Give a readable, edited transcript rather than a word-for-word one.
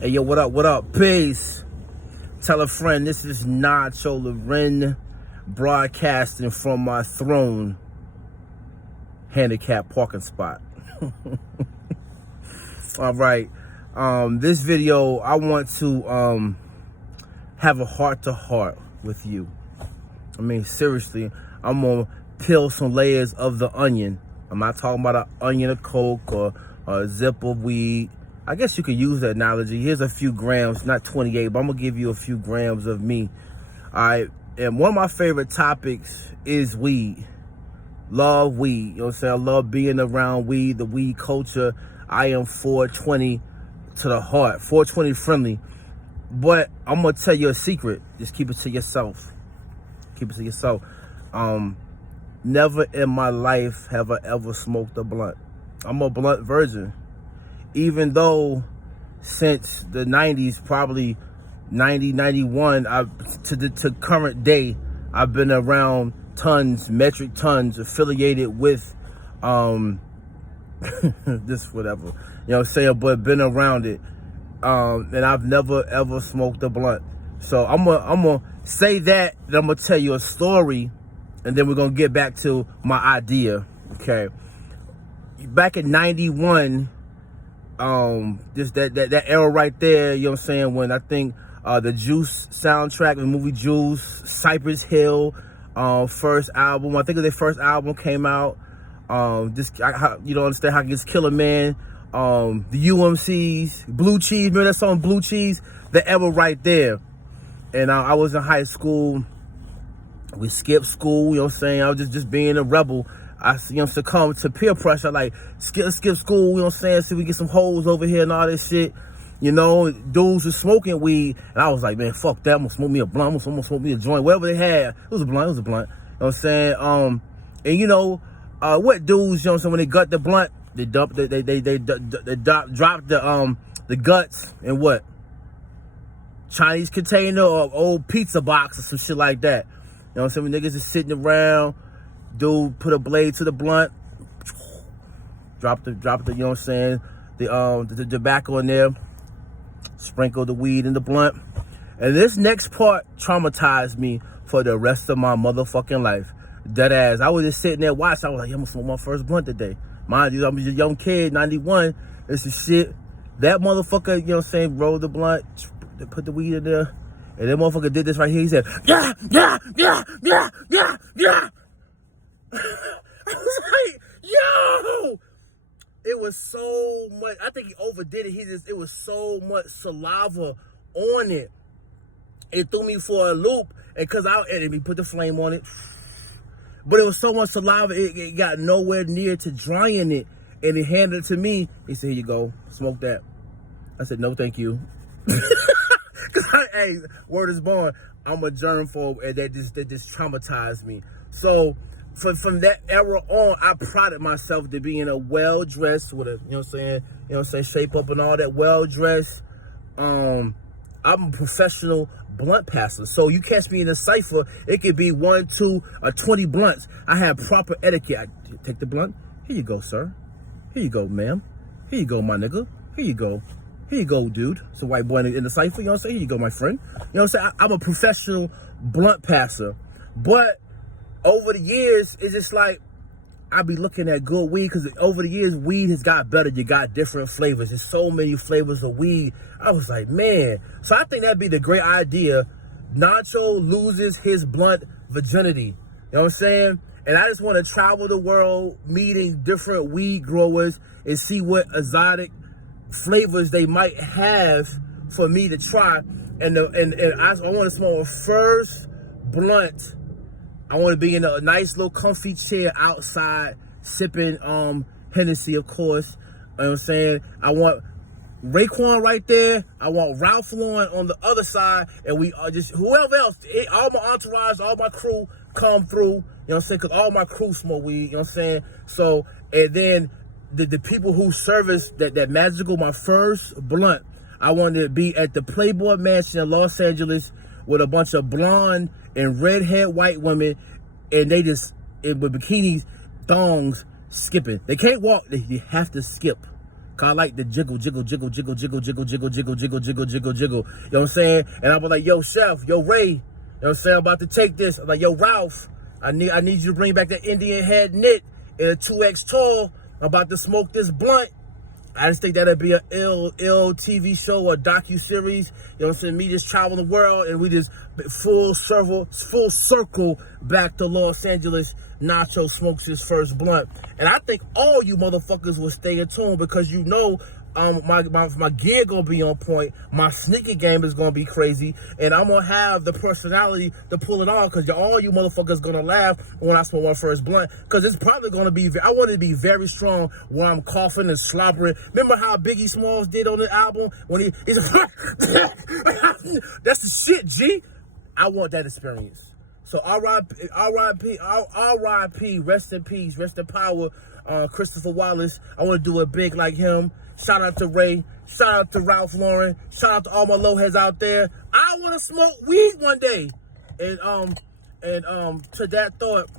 Hey, yo, what up? Peace. Tell a friend, this is Nacho LOren, broadcasting from my throne, handicap parking spot. All right. This video, I want to have a heart-to-heart with you. I mean, seriously, I'm going to peel some layers of the onion. I'm not talking about an onion of coke or a zip of weed. I guess you could use that analogy. Here's a few grams, not 28, but I'm going to give you a few grams of me. All right. And one of my favorite topics is weed. Love weed. You know what I'm saying? I love being around weed, the weed culture. I am 420 to the heart, 420 friendly. But I'm going to tell you a secret. Just keep it to yourself. Keep it to yourself. Never in my life have I ever smoked a blunt. I'm a blunt virgin. Even though since the 90s, probably 90, 91, to current day, I've been around tons, metric tons, affiliated with this whatever, you know what I'm saying, but been around it. And I've never ever smoked a blunt. So I'm gonna say that, and I'm gonna tell you a story, and then we're gonna get back to my idea. Okay. Back in 91, just that era right there, you know what I'm saying, when I think the Juice soundtrack, the movie Juice, Cypress Hill, first album, I think their first album came out. You don't understand how it's Killer Man, the UMCs, Blue Cheese, remember that song Blue Cheese? The era right there. And I was in high school. We skipped school, you know what I'm saying? I was just being a rebel. I succumb to peer pressure, like skip school, you know what I'm saying? See, we get some hoes over here and all this shit. You know, dudes were smoking weed, and I was like, man, fuck that. I'm gonna smoke me a blunt. I'm gonna smoke me a joint. Whatever they had, it was a blunt. You know what I'm saying? And you know, what dudes, you know what I'm saying? When they gut the blunt, they drop the guts in what? Chinese container or old pizza box or some shit like that. You know what I'm saying? When niggas is sitting around, dude put a blade to the blunt, drop the, you know what I'm saying, the tobacco in there, sprinkle the weed in the blunt. And this next part traumatized me for the rest of my motherfucking life. Dead ass. I was just sitting there watching. I was like, I'm gonna smoke my first blunt today. Mind you, I'm a young kid, 91. This is shit. That motherfucker, you know what I'm saying, rolled the blunt, put the weed in there. And that motherfucker did this right here. He said, yeah. I was like, yo! It was so much. I think he overdid it. It was so much saliva on it. It threw me for a loop. And he put the flame on it. But it was so much saliva, it got nowhere near to drying it. And he handed it to me. He said, here you go, smoke that. I said, no, thank you. Hey, word is born, I'm a germphobe, and that just traumatized me. So from that era on, I prided myself to being a well-dressed, with a, you know what I'm saying, shape up and all that, well-dressed. I'm a professional blunt passer. So you catch me in a cypher, it could be 1, 2, or 20 blunts. I have proper etiquette. I take the blunt. Here you go, sir. Here you go, ma'am. Here you go, my nigga. Here you go. Here you go, dude. It's a white boy in the cypher, you know what I'm saying? Here you go, my friend. You know what I'm saying? I'm a professional blunt passer. But over the years, it's just like, I be looking at good weed, because over the years, weed has got better. You got different flavors. There's so many flavors of weed. I was like, man. So I think that'd be the great idea. Nacho loses his blunt virginity. You know what I'm saying? And I just want to travel the world, meeting different weed growers, and see what exotic flavors they might have for me to try. And I want to smoke a first blunt. I want to be in a nice little comfy chair outside, sipping Hennessy, of course. You know what I'm saying? I want Raekwon right there. I want Ralph Lauren on the other side. And we are just, whoever else, all my entourage, all my crew come through. You know what I'm saying? Because all my crew smoke weed. You know what I'm saying? So, and then the people who service that magical, my first blunt, I wanted to be at the Playboy Mansion in Los Angeles with a bunch of blonde and redhead white women, and they just, with bikinis, thongs, skipping. They can't walk, they have to skip. Cause I like the jiggle, jiggle, jiggle, jiggle, jiggle, jiggle, jiggle, jiggle, jiggle, jiggle, jiggle, jiggle. You know what I'm saying? And I was like, yo, Chef, yo, Ray, you know what I'm saying? I'm about to take this. I'm like, yo, Ralph, I need you to bring back the Indian head knit in a 2X tall. I'm about to smoke this blunt. I just think that'd be an ill TV show or docu-series. You know what I'm saying? Me just travel the world and we just full circle back to Los Angeles. Nacho smokes his first blunt. And I think all you motherfuckers will stay in tune because you know my gear gonna be on point, my sneaker game is gonna be crazy, and I'm gonna have the personality to pull it on because all you motherfuckers gonna laugh when I smoke my first blunt because it's probably gonna be, I want it to be very strong when I'm coughing and slobbering. Remember how Biggie Smalls did on the album when he's that's the shit, G. I want that experience. So R.I.P. Rest in peace, rest in power, Christopher Wallace. I want to do it big like him. Shout out to Ray. Shout out to Ralph Lauren. Shout out to all my low heads out there. I want to smoke weed one day. And to that thought,